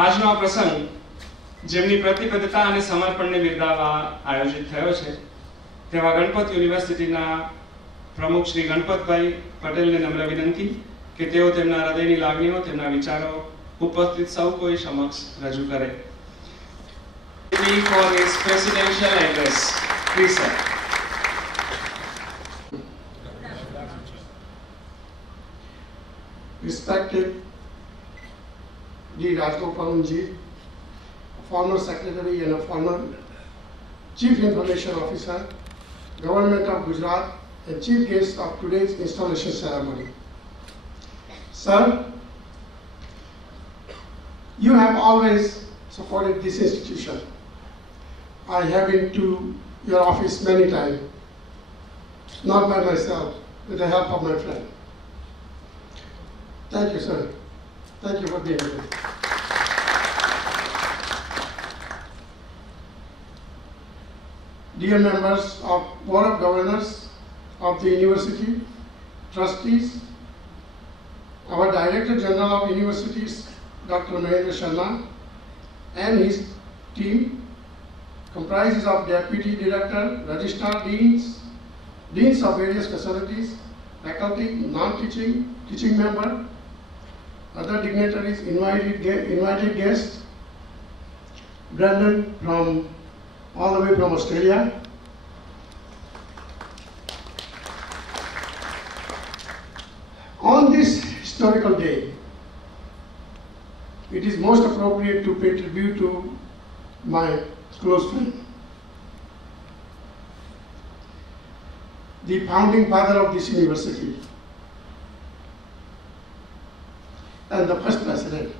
આજનો આ પ્રસંગ જેમની પ્રતિબદ્ધતા અને સમર્પણને બિરદાવવા આયોજિત થયો છે તેવા ગણપત યુનિવર્સિટીના પ્રમુખ શ્રી ગણપતભાઈ પટેલને નમ્ર વિનંતી કે તેઓ તેમના હૃદયની લાગણીઓ, તેમના વિચારો ઉપસ્થિત સૌ કોઈ સમક્ષ રજૂ કરે. For his presidential address, please sir. Respected the Rajgopalan ji, former secretary and a former chief information officer, Government of Gujarat, and chief guest of today's installation ceremony. Sir, you have always supported this institution. I have been to your office many times, not by myself, with the help of my friend. Thank you, sir. Thank you for being here. Dear members of Board of Governors of the University, trustees, our Director General of Universities, Dr. Mahendra Sharma, and his team comprises of Deputy Director, Registrar, Deans of various facilities, faculty, non-teaching, teaching member, other dignitaries, invited guests, Brandon from all the way from Australia. On this historical day, it is most appropriate to pay tribute to my close friend, the founding father of this university, and the first president,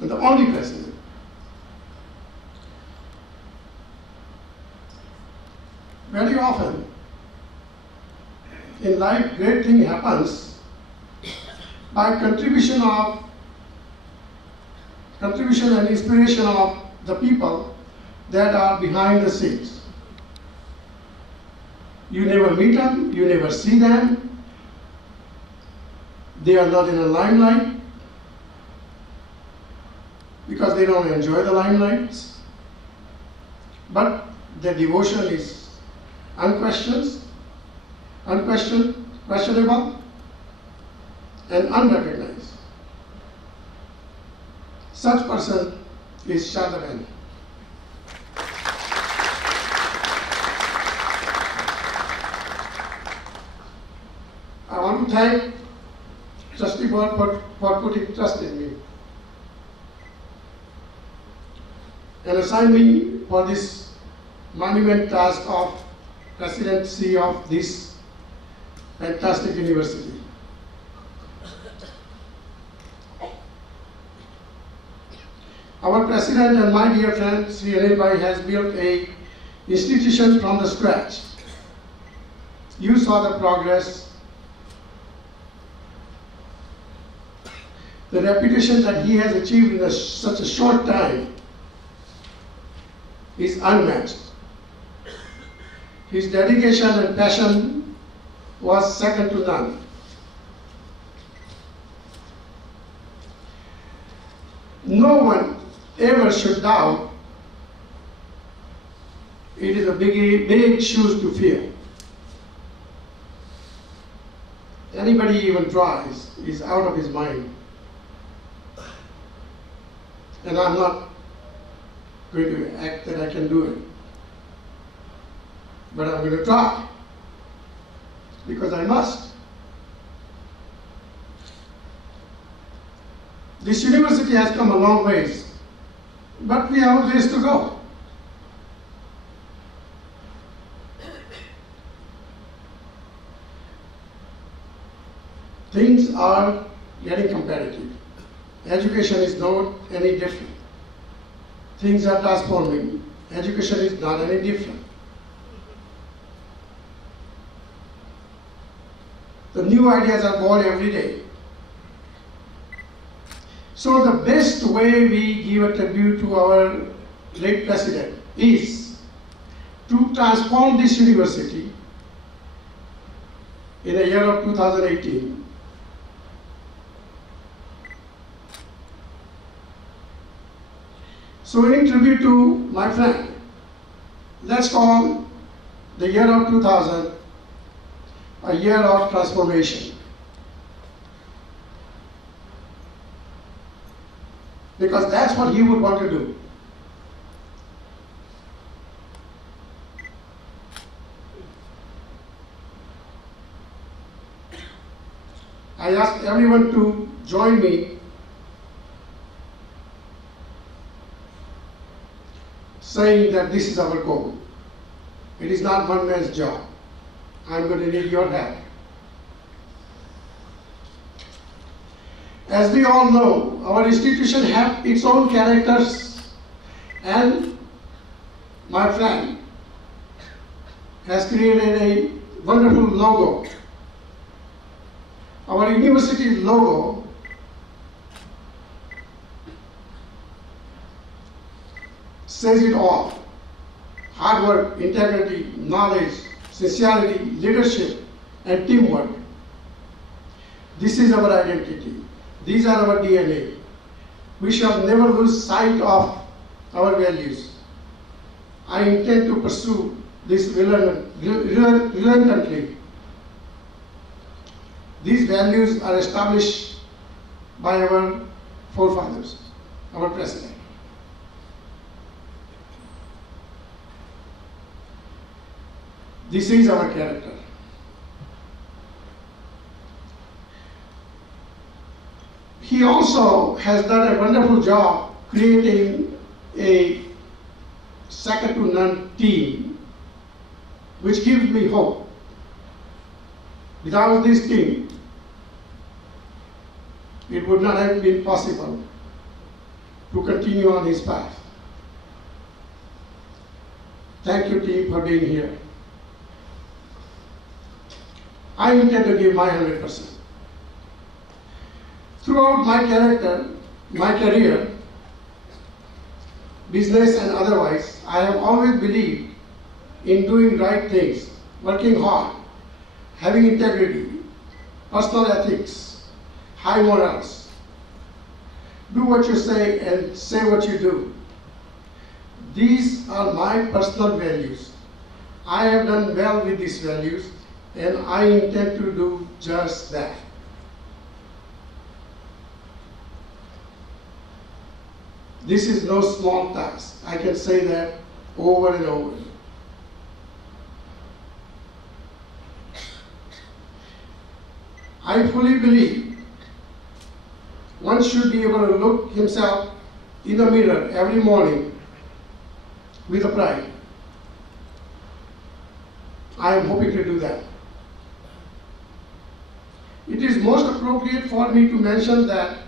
and the only president. Very often in life, great thing happens by contribution and inspiration of the people that are behind the scenes. You never meet them, you never see them, they are not in the limelight because they don't enjoy the limelights, but their devotion is questionable and unrecognized. Such person is Shardaben. I want to thank Trustee Board for putting trust in me and assign me for this monument task of presidency of this fantastic university. Our president and my dear friend Shri Ganpatbhai has built a institution from the scratch. You saw the progress. The reputation that he has achieved in such a short time is unmatched. His dedication and passion was second to none. No one ever should doubt it is a big shoes to fill. Anybody even tries is out of his mind. And I'm not going to act that I can do it. But I'm going to try because I must. This university has come a long ways, but we have a ways to go. Things are getting competitive. Education is not any different. Things are transforming. Education is not any different. The new ideas are born every day. So the best way we give a tribute to our late president is to transform this university in the year of 2018 So in tribute to my friend, let's call the year of 2000 a year of transformation. Because that's what he would want to do. I ask everyone to join me saying that this is our goal. It is not one man's job. I'm going to need your help. As we all know, our institution has its own characters, and my friend has created a wonderful logo. Our university logo says it all. Hard work, integrity, knowledge, sincerity, leadership, and teamwork. This is our identity. These are our DNA. We shall never lose sight of our values. I intend to pursue this reluctantly. These values are established by our forefathers, our president. This is our character. He also has done a wonderful job creating a second to none team, which gives me hope. Without this team, it would not have been possible to continue on his path. Thank you, team, for being here. I intend to give my 100%. Throughout my career, business and otherwise, I have always believed in doing right things, working hard, having integrity, personal ethics, high morals. Do what you say and say what you do. These are my personal values. I have done well with these values, and I intend to do just that. This is no small task. I can say that over and over. I fully believe one should be able to look himself in the mirror every morning with a pride. I am hoping to do that. It is most appropriate for me to mention that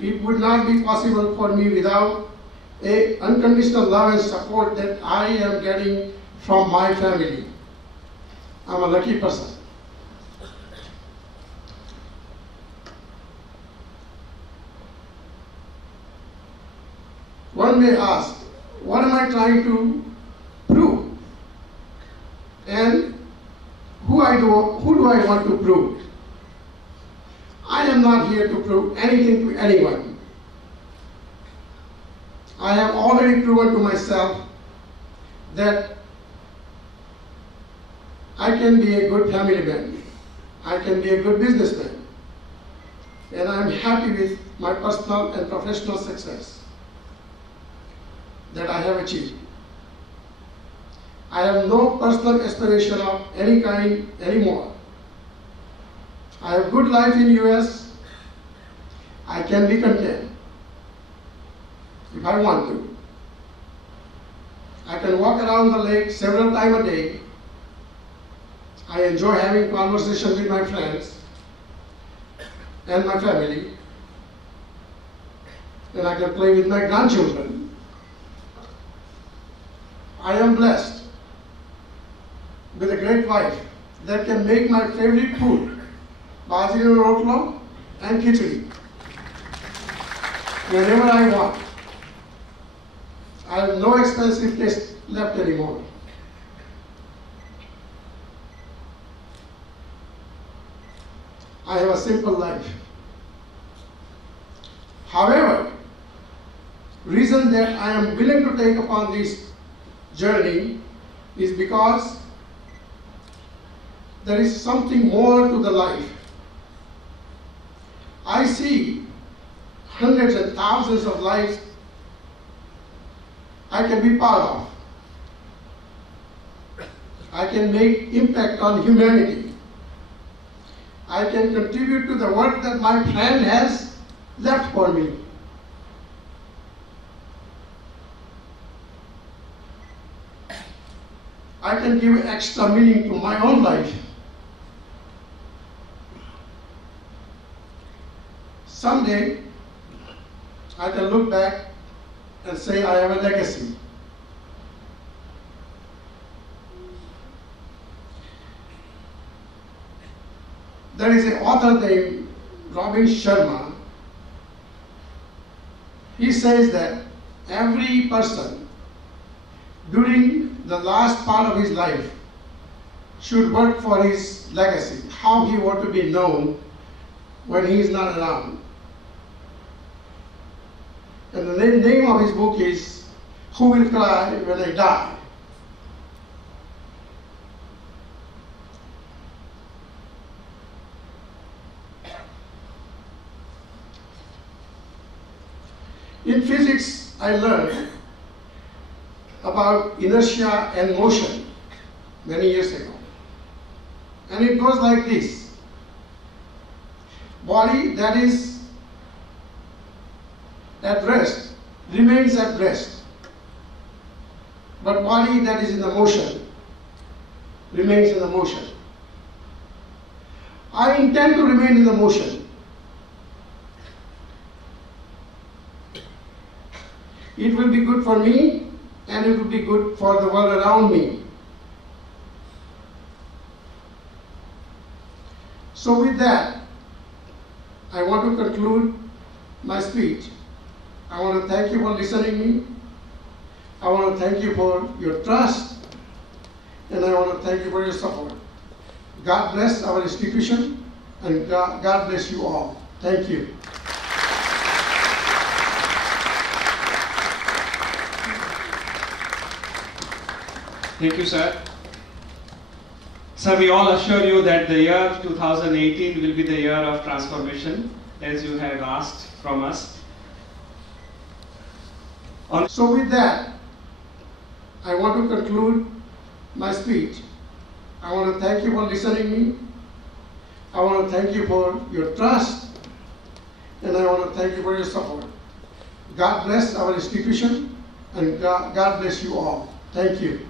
it would not be possible for me without an unconditional love and support that I am getting from my family. I'm a lucky person. One may ask, what am I trying to prove? And who do I want to prove? I am not here to prove anything to anyone. I have already proven to myself that I can be a good family man. I can be a good businessman. And I am happy with my personal and professional success that I have achieved. I have no personal aspiration of any kind anymore. I have good life in US. I can be content if I want to. I can walk around the lake several times a day. I enjoy having conversations with my friends and my family. And I can play with my grandchildren. I am blessed with a great wife that can make my favorite food, bajra rotlo and khichdi, whenever I want. I have no expensive taste left anymore. I have a simple life. However, reason that I am willing to take upon this journey is because there is something more to the life. I see hundreds and thousands of lives I can be part of. I can make impact on humanity. I can contribute to the work that my friend has left for me. I can give extra meaning to my own life. Someday, I can look back and say I have a legacy. There is an author named Robin Sharma. He says that every person during the last part of his life should work for his legacy, how he want to be known when he is not around. And the name of his book is Who Will Cry When I Die? In physics, I learned about inertia and motion many years ago. And it goes like this. Body that is at rest remains at rest. But body that is in the motion remains in the motion. I intend to remain in the motion. It will be good for me, and it will be good for the world around me. So with that, I want to conclude my speech. I want to thank you for listening to me. I want to thank you for your trust, and I want to thank you for your support. God bless our institution, and God bless you all. Thank you. Thank you, sir. Sir, we all assure you that the year 2018 will be the year of transformation, as you have asked from us. So with that, I want to conclude my speech. I want to thank you for listening to me. I want to thank you for your trust, and I want to thank you for your support. God bless our institution, and God bless you all. Thank you.